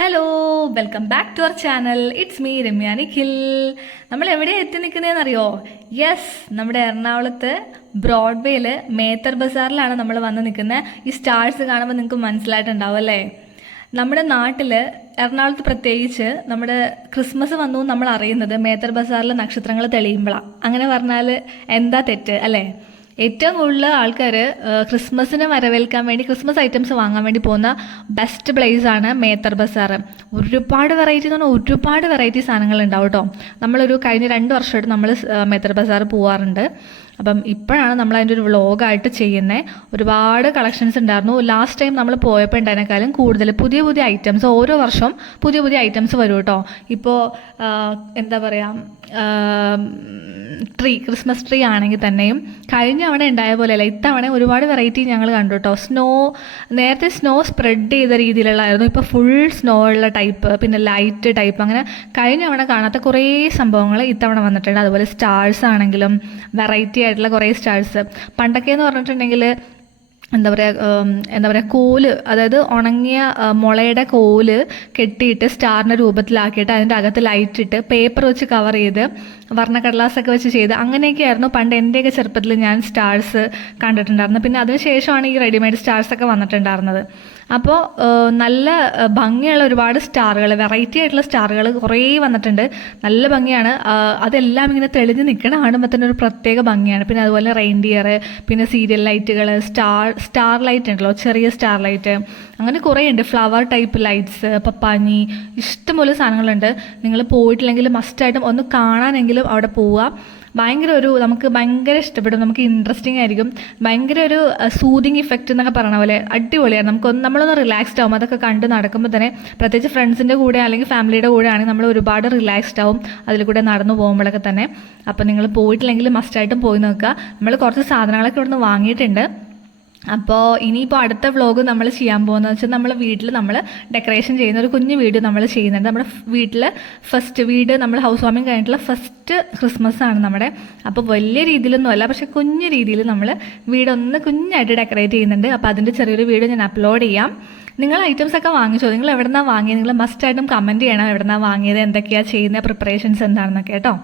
Hello welcome back to our channel it's me Ramya Nikhil നമ്മൾ എവിടെയാണ് എത്തി നിൽക്കുന്നതെന്നറിയോ yes നമ്മുടെ എറണാകുളത്ത് ബ്രോഡ്വേയിൽ മേത്തർ ബസാറിലാണ് നമ്മൾ വന്ന് നിൽക്കുന്നത് ഈ സ്റ്റാർസ് കാണുമ്പോൾ നിങ്ങൾക്ക് മനസ്സിലായിട്ടുണ്ടാവും അല്ലേ? നമ്മുടെ നാട്ടിൽ എറണാകുളത്ത് പ്രത്യേകിച്ച് നമ്മുടെ ക്രിസ്മസ് വന്നു നമ്മൾ അറിയുന്നത് മേത്തർ ബസാറിൽ നക്ഷത്രങ്ങൾ തെളിയുമ്പോഴാണ്. അങ്ങനെ പറഞ്ഞാൽ എന്താ തെറ്റ് അല്ലേ? ഏറ്റവും കൂടുതൽ ആൾക്കാർ ക്രിസ്മസിനെ വരവേൽക്കാൻ വേണ്ടി ക്രിസ്മസ് ഐറ്റംസ് വാങ്ങാൻ വേണ്ടി പോകുന്ന ബെസ്റ്റ് പ്ലേസ് ആണ് മേത്തർ ബസാർ ഒരുപാട് വെറൈറ്റി എന്ന് പറഞ്ഞാൽ ഒരുപാട് വെറൈറ്റി സാധനങ്ങൾ ഉണ്ടാവും കേട്ടോ. നമ്മളൊരു കഴിഞ്ഞ രണ്ട് വർഷമായിട്ട് നമ്മൾ മേത്തർ ബസാർ പോവാറുണ്ട്. അപ്പം ഇപ്പോഴാണ് നമ്മൾ അതിന്റെ ഒരു വ്ളോഗായിട്ട് ചെയ്യുന്നത് ഒരുപാട് കളക്ഷൻസ് ഉണ്ടായിരുന്നു. ലാസ്റ്റ് ടൈം നമ്മൾ പോയപ്പോൾ ഉണ്ടായതിനേക്കാളും കൂടുതൽ പുതിയ പുതിയ ഐറ്റംസ് ഓരോ വർഷവും പുതിയ പുതിയ ഐറ്റംസ് വരും കേട്ടോ. ഇപ്പോൾ എന്താ പറയുക ട്രീ ക്രിസ്മസ് ട്രീ ആണെങ്കിൽ തന്നെയും കഴിഞ്ഞ തവണ ഉണ്ടായ പോലെയല്ല ഇത്തവണ ഒരുപാട് വെറൈറ്റി ഞങ്ങൾ കണ്ടു കേട്ടോ. സ്നോ നേരത്തെ സ്നോ സ്പ്രെഡ് ചെയ്ത രീതിയിലുള്ളതായിരുന്നു ഇപ്പോൾ ഫുൾ സ്നോ ഉള്ള ടൈപ്പ് പിന്നെ ലൈറ്റ് ടൈപ്പ് അങ്ങനെ കഴിഞ്ഞ തവണ കാണാത്ത കുറേ സംഭവങ്ങൾ ഇത്തവണ വന്നിട്ടുണ്ട്. അതുപോലെ സ്റ്റാർസ് ആണെങ്കിലും വെറൈറ്റി ആയിട്ടുള്ള കുറേ സ്റ്റാർസ്. പണ്ടൊക്കെ എന്ന് പറഞ്ഞിട്ടുണ്ടെങ്കിൽ എന്താ പറയുക എന്താ പറയുക കോൽ അതായത് ഉണങ്ങിയ മുളയുടെ കോൽ കെട്ടിയിട്ട് സ്റ്റാറിന്റെ രൂപത്തിലാക്കിയിട്ട് അതിന്റെ അകത്ത് ലൈറ്റ് ഇട്ട് പേപ്പർ വെച്ച് കവർ ചെയ്ത് വർണക്കടലാസൊക്കെ വെച്ച് ചെയ്ത് അങ്ങനെയൊക്കെയായിരുന്നു. പണ്ട് എന്റെയൊക്കെ ചെറുപ്പത്തിൽ ഞാൻ സ്റ്റാർസ് കണ്ടിട്ടുണ്ടായിരുന്നു പിന്നെ അതിനുശേഷമാണ് ഈ റെഡിമെയ്ഡ് സ്റ്റാർസ് ഒക്കെ വന്നിട്ടുണ്ടായിരുന്നത് അപ്പോൾ നല്ല ഭംഗിയുള്ള ഒരുപാട് സ്റ്റാറുകൾ വെറൈറ്റി ആയിട്ടുള്ള സ്റ്റാറുകൾ കുറേ വന്നിട്ടുണ്ട്. നല്ല ഭംഗിയാണ്. അതെല്ലാം ഇങ്ങനെ തെളിഞ്ഞ് നിൽക്കണ കാണുമ്പോൾ തന്നെ ഒരു പ്രത്യേക ഭംഗിയാണ്. പിന്നെ അതുപോലെ റെയിൻഡിയർ പിന്നെ സീരിയൽ ലൈറ്റുകൾ സ്റ്റാർ സ്റ്റാർ ലൈറ്റ് ഉണ്ടല്ലോ ചെറിയ സ്റ്റാർ ലൈറ്റ്. അങ്ങനെ കുറേ ഉണ്ട്. ഫ്ലവർ ടൈപ്പ് ലൈറ്റ്സ് പപ്പാഞ്ഞി ഇഷ്ടംപോലെ സാധനങ്ങളുണ്ട്. നിങ്ങൾ പോയിട്ടില്ലെങ്കിൽ മസ്റ്റായിട്ടും ഒന്ന് കാണാനെങ്കിലും അവിടെ പോവുക ഭയങ്കര ഒരു നമുക്ക് ഭയങ്കര ഇഷ്ടപ്പെടും. നമുക്ക് ഇൻട്രസ്റ്റിംഗ് ആയിരിക്കും. ഭയങ്കര ഒരു സൂതിങ് ഇഫക്റ്റ് എന്നൊക്കെ പറയണ പോലെ അടിപൊളിയാണ്. നമുക്ക് നമ്മളൊന്ന് റിലാക്സ്ഡ് ആവും. അതൊക്കെ കണ്ട് നടക്കുമ്പോൾ തന്നെ പ്രത്യേകിച്ച് ഫ്രണ്ട്സിന്റെ കൂടെ അല്ലെങ്കിൽ ഫാമിലിയുടെ കൂടെ ആണെങ്കിൽ നമ്മൾ ഒരുപാട് റിലാക്സ്ഡ് ആവും. അതിൽ കൂടെ നടന്നു പോകുമ്പോഴൊക്കെ തന്നെ. അപ്പോൾ നിങ്ങൾ പോയിട്ടില്ലെങ്കിൽ മസ്റ്റായിട്ടും പോയി നോക്കുക. നമ്മൾ കുറച്ച് സാധനങ്ങളൊക്കെ ഇവിടുന്ന് വാങ്ങിയിട്ടുണ്ട്. അപ്പോൾ ഇനിയിപ്പോൾ അടുത്ത വ്ളോഗ് നമ്മൾ ചെയ്യാൻ പോകുന്നത് വെച്ചാൽ നമ്മൾ വീട്ടിൽ നമ്മൾ ഡെക്കറേഷൻ ചെയ്യുന്ന ഒരു കുഞ്ഞു വീഡിയോ നമ്മൾ ചെയ്യുന്നുണ്ട്. നമ്മുടെ വീട്ടിൽ ഫസ്റ്റ് വീട് നമ്മൾ ഹൗസ് വാമിങ് കഴിഞ്ഞിട്ടുള്ള ഫസ്റ്റ് ക്രിസ്മസ് ആണ് നമ്മുടെ. അപ്പോൾ വലിയ രീതിയിലൊന്നും അല്ല പക്ഷേ കുഞ്ഞു രീതിയിൽ നമ്മൾ വീടൊന്ന് കുഞ്ഞായിട്ട് ഡെക്കറേറ്റ് ചെയ്യുന്നുണ്ട്. അപ്പോൾ അതിന്റെ ചെറിയൊരു വീഡിയോ ഞാൻ അപ്ലോഡ് ചെയ്യാം. നിങ്ങൾ ഐറ്റംസ് ഒക്കെ വാങ്ങിച്ചോ? നിങ്ങൾ എവിടെ നിന്നാണ് വാങ്ങിയത്? നിങ്ങൾ മസ്റ്റായിട്ടും കമന്റ് ചെയ്യണം എവിടെ നിന്നാണ് വാങ്ങിയത്? എന്തൊക്കെയാണ് ചെയ്യുന്ന പ്രിപ്പറേഷൻസ് എന്താണെന്നൊക്കെ കേട്ടോ.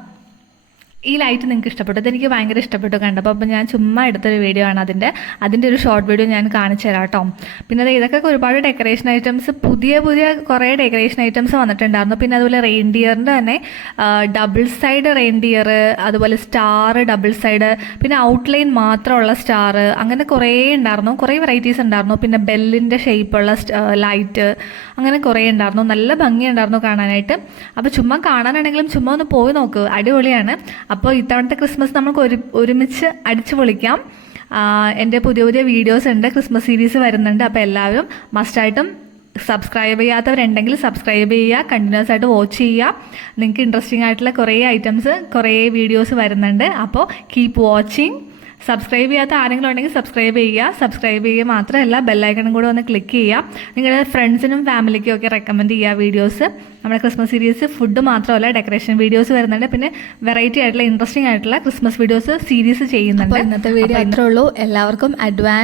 ഈ ലൈറ്റ് നിങ്ങൾക്ക് ഇഷ്ടപ്പെട്ടു. എനിക്ക് ഭയങ്കര ഇഷ്ടപ്പെട്ടു കണ്ടപ്പോൾ അപ്പോൾ ഞാൻ ചുമ്മാ എടുത്തൊരു വീഡിയോ ആണ് അതിന്റെ അതിന്റെ ഒരു ഷോർട്ട് വീഡിയോ ഞാൻ കാണിച്ചു തരാം കേട്ടോ. പിന്നെ അത് ഇതൊക്കെ ഒരുപാട് ഡെക്കറേഷൻ ഐറ്റംസ് പുതിയ പുതിയ കുറേ ഡെക്കറേഷൻ ഐറ്റംസ് വന്നിട്ടുണ്ടായിരുന്നു. പിന്നെ അതുപോലെ റെയിൻഡിയറിന്റെ തന്നെ ഡബിൾ സൈഡ് റെയിൻഡിയർ അതുപോലെ സ്റ്റാർ ഡബിൾ സൈഡ് പിന്നെ ഔട്ട്ലൈൻ മാത്രമുള്ള സ്റ്റാർ അങ്ങനെ കുറേ ഉണ്ടായിരുന്നു. കുറേ വെറൈറ്റീസ് ഉണ്ടായിരുന്നു. പിന്നെ ബെല്ലിന്റെ ഷേപ്പുള്ള ലൈറ്റ് അങ്ങനെ കുറേ ഉണ്ടായിരുന്നു. നല്ല ഭംഗിയുണ്ടായിരുന്നു കാണാനായിട്ട്. അപ്പോൾ ചുമ്മാ കാണാനാണെങ്കിലും ചുമ്മാ ഒന്ന് പോയി നോക്ക്. അടിപൊളിയാണ്. അപ്പോൾ ഇത്തവണത്തെ ക്രിസ്മസ് നമുക്ക് ഒരു ഒരുമിച്ച് അടിച്ചു പൊളിക്കാം. എന്റെ പുതിയ പുതിയ വീഡിയോസ് ഉണ്ട് ക്രിസ്മസ് സീരീസ് വരുന്നുണ്ട് അപ്പോൾ എല്ലാവരും മസ്റ്റായിട്ടും സബ്സ്ക്രൈബ് ചെയ്യാത്തവരുണ്ടെങ്കിൽ സബ്സ്ക്രൈബ് ചെയ്യുക കണ്ടിന്യൂസ് ആയിട്ട് വാച്ച് ചെയ്യുക. നിങ്ങൾക്ക് ഇൻട്രസ്റ്റിംഗ് ആയിട്ടുള്ള കുറേ ഐറ്റംസ് കുറേ വീഡിയോസ് വരുന്നുണ്ട്. അപ്പോൾ കീപ്പ് വാച്ചിങ് സബ്സ്ക്രൈബ് ചെയ്യാത്ത ആരെങ്കിലും ഉണ്ടെങ്കിൽ സബ്സ്ക്രൈബ് ചെയ്യുക. സബ്സ്ക്രൈബ് ചെയ്യുക മാത്രമല്ല ബെല്ലൈക്കണും കൂടെ ഒന്ന് ക്ലിക്ക് ചെയ്യുക. നിങ്ങളുടെ ഫ്രണ്ട്സിനും ഫാമിലിക്കും ഒക്കെ റെക്കമെൻഡ് ചെയ്യുക വീഡിയോസ് നമ്മുടെ ക്രിസ്മസ് സീരീസ് ഫുഡ് മാത്രമല്ല ഡെക്കറേഷൻ വീഡിയോസ് വരുന്നുണ്ട്. പിന്നെ വെറൈറ്റി ആയിട്ടുള്ള ഇൻട്രസ്റ്റിംഗ് ആയിട്ടുള്ള ക്രിസ്മസ് വീഡിയോസ് സീരീസ് ചെയ്യുന്നുണ്ട്. ഇന്നത്തെ വീഡിയോ അത്രേ ഉള്ളൂ. എല്ലാവർക്കും അഡ്വാൻസ്